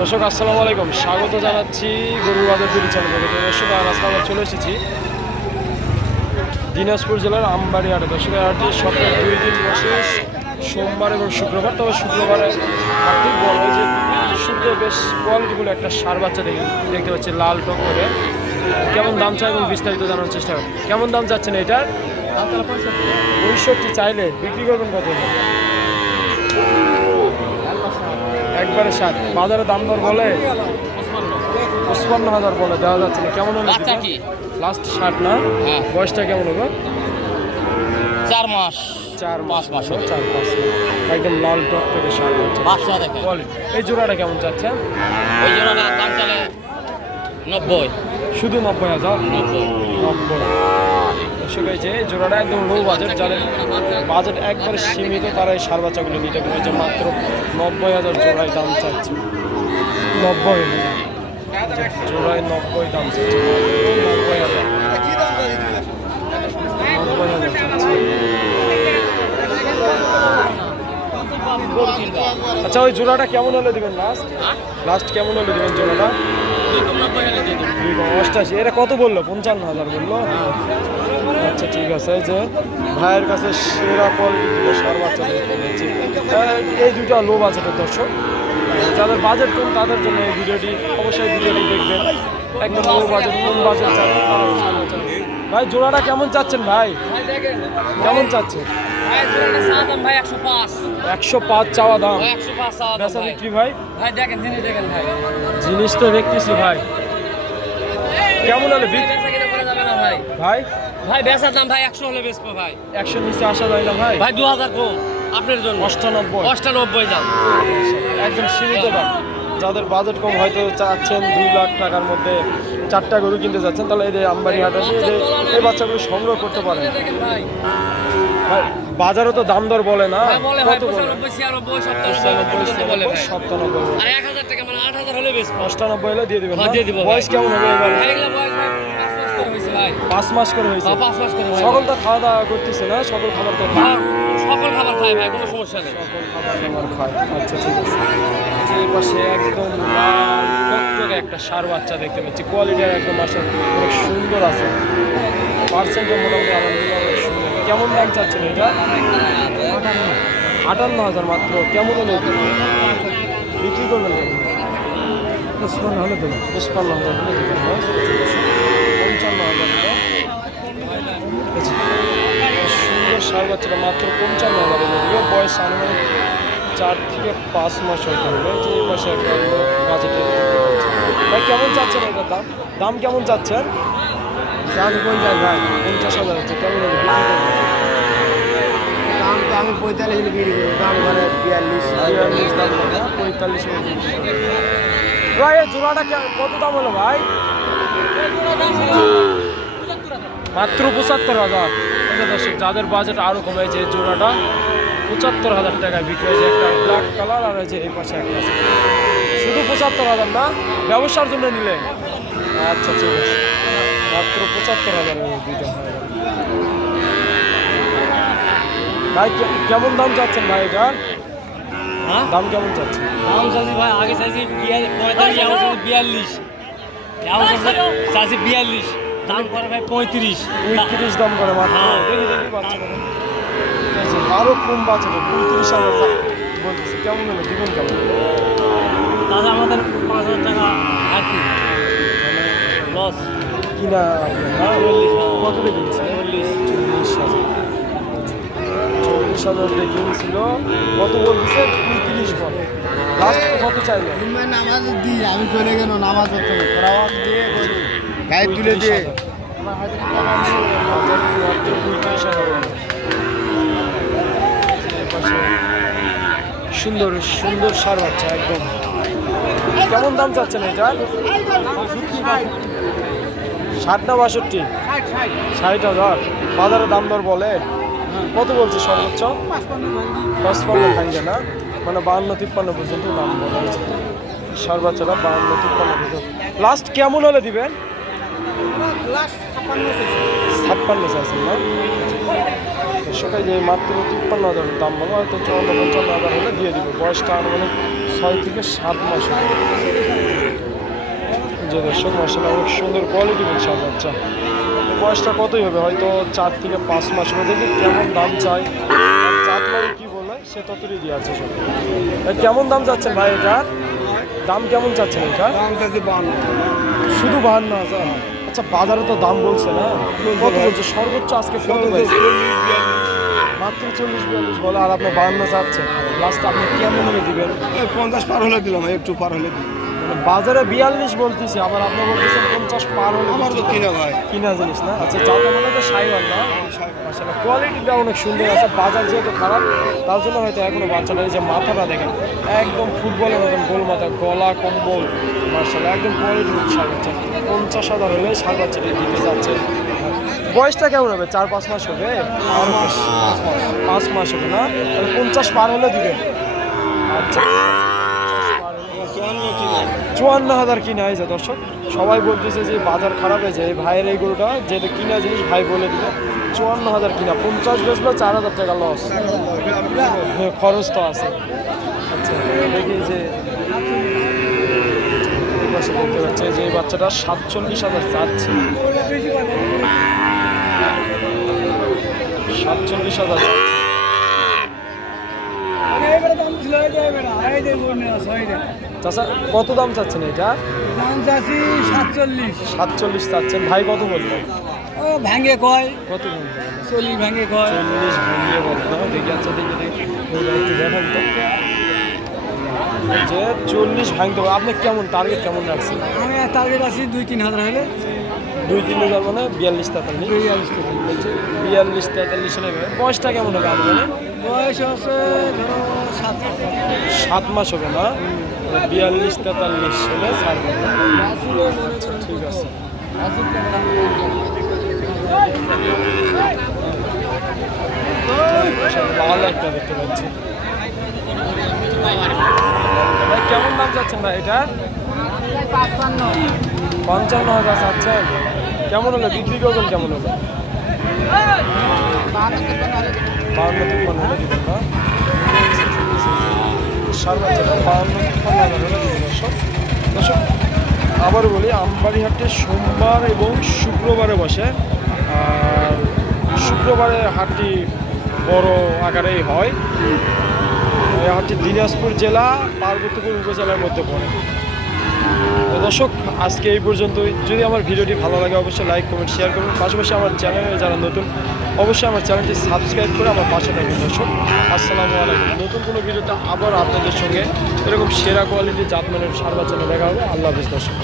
দর্শক আসসালামু আলাইকুম, স্বাগত জানাচ্ছি গরুর বাজার বিডি চ্যানেল থেকে। দর্শক আজকে আমরা চলে এসেছি দিনাজপুর জেলার আমবাড়ি হাটে। দর্শক হাটটি সপ্তাহে 2 দিন বসে, সোমবার এবং শুক্রবার। তবে শুক্রবারে হাটটি বড়, যে শুরুতে বেশ কোয়ালিটিগুলো একটা সার বাচ্চা দেখতে পাচ্ছি লাল টক করে। কেমন দাম চাই এবং বিস্তারিত জানার চেষ্টা করেন। কেমন দাম চাচ্ছেন এটার? 65 চাইলে বিক্রি করবেন কত? একবারে 60। বাজারে দাম দর বলে 55,000 বলে, দেওয়া যাচ্ছে না। কেমন হলো লাস্ট 60 না? বয়সটা কেমন হবে? 4 মাস 4 মাস 5 মাস 4-5 মাস। একদম লাল টক থেকে সার হচ্ছে। বাচ্চা দেখেন। এই জোড়াটা কেমন চাচ্ছেন? ওই জোড়াটা দাম চলে 90। শুধু 90,000? 90। যে জোড়াটা একদম লো বাজেট, যাদের বাজেট একবারে সীমিত তারা এই সার বাচ্চাগুলো নিতে পারে। মাত্র 90,000 জোড়ায় দাম চাচ্ছে। 90 জোড়ায় 90 দাম চাচ্ছে। 90,000 চাচ্ছে। আচ্ছা, ওই জোড়াটা কেমন হলে দিবেন? লাস্ট কেমন হলে দিবেন জোড়াটা? 2,88। এটা কত বললো? 55,000 বললো। আচ্ছা ঠিক আছে। এই যে ভাইয়ের কাছে সেরা কোয়ালিটির সার বাচ্চা দেখছি। এই দুটো লো বাজেটের দর্শক, যাদের বাজেট কম তাদের জন্য এই ভিডিওটি, অবশ্যই ভিডিওটি দেখবেন। একদম লো বাজেট, কম বাজেট চাচ্ছেন। ভাই জোড়াটা কেমন চাচ্ছেন? ভাই কেমন চাচ্ছেন? 105 চাওয়া দাম। বেচা বিক্রি ভাই? জিনিস তো দেখতেছি ভাই। কেমন হলে ভাই? ভাই বেচার দাম ভাই 100 হলে বেচবো ভাই। 100 নিচে আসা যায় না ভাই? ভাই 2000 কম আপনার জন্য। 98 দাম একদম সীমিত দাম। যাদের বাজেট কম, হয়তো চাচ্ছেন 2 লাখ টাকার মধ্যে 4টা গরু কিনতে যাচ্ছেন, তাহলে এই যে আমবাড়ি হাটে এই বাচ্চাগুলো সংগ্রহ করতে পারেন। ভাই বাজারে তো দাম দর বলে না, কত বলে? 98 হলে দিয়ে দিবেন। বয়স কেমন হবে এবার? 5 মাস করে হয়েছে। সকল তো খাওয়া দাওয়া করতেছে না? সকল খাবার তো সকল খাবার খায় ভাই, কোনো সমস্যা নেই। সকল খাবার খায়। আচ্ছা ঠিক আছে। এই পাশে একদম লাল টকটকে একটা সার বাচ্চা দেখতে পাচ্ছি। কোয়ালিটি একদম আসলে অনেক সুন্দর আছে। পার্সেন্টও মোটামুটি আলহামদুলিল্লাহ অনেক সুন্দর। কেমন দাম চাচ্ছেন এটা? 58,000 মাত্র। কেমন হলে বিক্রি করবেন? 55 হলে দেবেন। 55,000 হলে দেবেন। 55,000 সুন্দর সার বাচ্চাটা মাত্র 55,000 দিবে। বয়স আনুমানিক 4 থেকে 5 মাস হতে হবে। যে এই পাশে একটা বাজেটের ভাই কেমন চাচ্ছেন এটার দাম? দাম কেমন চাচ্ছেন? ভাই 50,000 হচ্ছে। কেমন হলে বিক্রি করবেন? দাম তো আমি 45 হলে বিক্রি করবো, দাম করে 42 দাম 45 ভাই। এই জোড়াটা কত দাম হলো ভাই? মাত্র 75,000। দর্শক যাদের বাজেট আরো কমে, যে জোড়াটা 75,000 টাকায় বিক্রি হয়েছে। একটা ব্ল্যাক কালার আর যে এই পাশে একটা আছে। শুধু 75,000 না, ব্যবসার জন্য নিলে? আচ্ছা ঠিক আছে, মাত্র 75,000 দুইটা। ভাই কেমন দাম চাচ্ছেন ভাই এটা? দাম কেমন চাচ্ছেন? দাম চাচ্ছি ভাই, আগে চাচ্ছি 45, 42 দাম করে ভাই 35 দাম করে মাত্র। আরো কম বাঁচবে 35,000 বলতেছে। কেমন হলো দিবেন? কেমন তাহলে আমাদের 5,000 টাকা আর কি লস কিনা? কত দিয়ে কিনছে? 40,000 দিয়ে কিনছিল। কত বলতেছে? 35 বলে। লাস্ট কত চাইলে? নামাজ দিই, আমি চলে গেল নামাজ হচ্ছে না, তোরা দিয়ে গায়ে তুলে দিয়ে সুন্দর সুন্দর সার বাচ্চা একদম। কেমন দাম চাচ্ছেন এটা? 60 না 62? 60,000। বাজারে দাম দর বলে কত বলছে? সর্বোচ্চ 55 ভাঙবে না, মানে 52-53 পর্যন্ত দাম বলা হয়েছে। সার বাচ্চারা 52-53 পর্যন্ত। লাস্ট কেমন হলে দিবেন? 56 চাইছেন না? সকাল যে মাত্র 53,000 দাম বলো, হয়তো 54-55,000 হলে দিয়ে দিব। বয়সটা আনুমানিক 6 থেকে 7 মাস হবে। যে দর্শক মাশাআল্লাহ অনেক সুন্দর কোয়ালিটি বলছে বাচ্চা। বয়সটা কতই হবে, হয়তো 4 থেকে 5 মাস হবে। দেখি কেমন দাম চাই, জাত মানে কি বলে সে ততই দিয়ে আছে সব। কেমন দাম চাচ্ছেন ভাই এটার? দাম কেমন চাচ্ছেন এটা? দাম চাচ্ছি 52। শুধু 52,000? আচ্ছা বাজারে তো দাম বলছে না, কত বলছে সর্বোচ্চ আজকে কত পাইছে? মাত্র 40-42 বলে, আর আপনি 52 চাচ্ছেন। লাস্ট আপনি কেমন হলে দিবেন? 50 পার হলে দিলাম, একটু পার হলে দিলাম। বাজারে 42 বলতেছি, আবার আপনি বলতেছেন 50 পার হলে। আমার তো কিনা ভাই, কিনা জিনিস না। আচ্ছা জাত মানে তো সাইওয়াল না? আসলে কোয়ালিটিটা অনেক সুন্দর আছে। বাজার যেহেতু খারাপ তার জন্য হয়তো এখনো বাচ্চাটা, এই যে মাথাটা দেখেন একদম ফুটবলের মতন গোল মাথা, গলা কম্বল, মার্শাল্লাহ একদম কোয়ালিটি সার বাচ্চা। 50,000 হলে সার বাচ্চাটি দিতে যাচ্ছে। বয়সটা কেমন হবে? 4-5 মাস হবে? 5 মাস হবে না? তাহলে 50 পার হলে দিবেন। আচ্ছা 54,000 কিনা হয়েছে দর্শক। সবাই বলতেছে যে বাজার খারাপ হয়েছে, এই ভাইয়ের এই গরুটা যেটা কিনা জিনিস ভাই বলে দিল 54,000 কিনা। 50 বেচলো 4,000 টাকা লস, খরচ তো আছে। আচ্ছা দেখি যে এই পাশে দেখতে পাচ্ছি যে এই বাচ্চাটা 47,000 চাচ্ছে। 47,000 চাচা কত দাম চাচ্ছেন এটা? দাম চাচ্ছি 47। চাচ্ছেন, ভাই কত বললো? ও ভাঙে কয়, কত বললো? 40 ভাঙে কয়। 40 ভাঙিয়ে বলতো না? দেখি আচ্ছা দেখি একটু দেখান তো যে 40 ভাঙতে হবে। আপনি কেমন টার্গেট কেমন রাখছেন? আমি টার্গেট আছি 2-3 হাজার হলে। 2-3 হাজার মানে 42-43? 42-43 নেবে। বয়সটা কেমন হবে মানে? বয়স হচ্ছে ধরো 7 মাস হবে না? 42-43 হলে ছাড়বে। আচ্ছা ঠিক আছে। ভালো একটা দেখতে পাচ্ছি। ভাই কেমন দাম চাচ্ছেন ভাই এটা? 55,000 চাচ্ছেন। কেমন হলো বিক্রি করবেন? কেমন হলো? 52-53 হলে দিবেন না? সার বাচ্চাটা 52-53 হলে দিবেন দর্শক। দর্শক আবার বলি, আমবাড়ি হাটে সোমবার এবং শুক্রবারে বসে। আর শুক্রবারে হাটটি বড় আকারেই হয়। এই হাটটি দিনাজপুর জেলা পার্বতীপুর উপজেলার মধ্যে পড়ে। তো দর্শক আজকে এই পর্যন্তই। যদি আমার ভিডিওটি ভালো লাগে অবশ্যই লাইক কমেন্ট শেয়ার করুন। পাশাপাশি আমার চ্যানেলে যারা নতুন অবশ্যই আমার চ্যানেলটি সাবস্ক্রাইব করে আমার পাশে থাকবেন দর্শক। আসসালামু আলাইকুম। নতুন কোনো ভিডিওতে আবার আপনাদের সঙ্গে এরকম সেরা কোয়ালিটির জাতমানের সার বাচ্চা দেখা হবে। আল্লাহ হাফেজ দর্শক।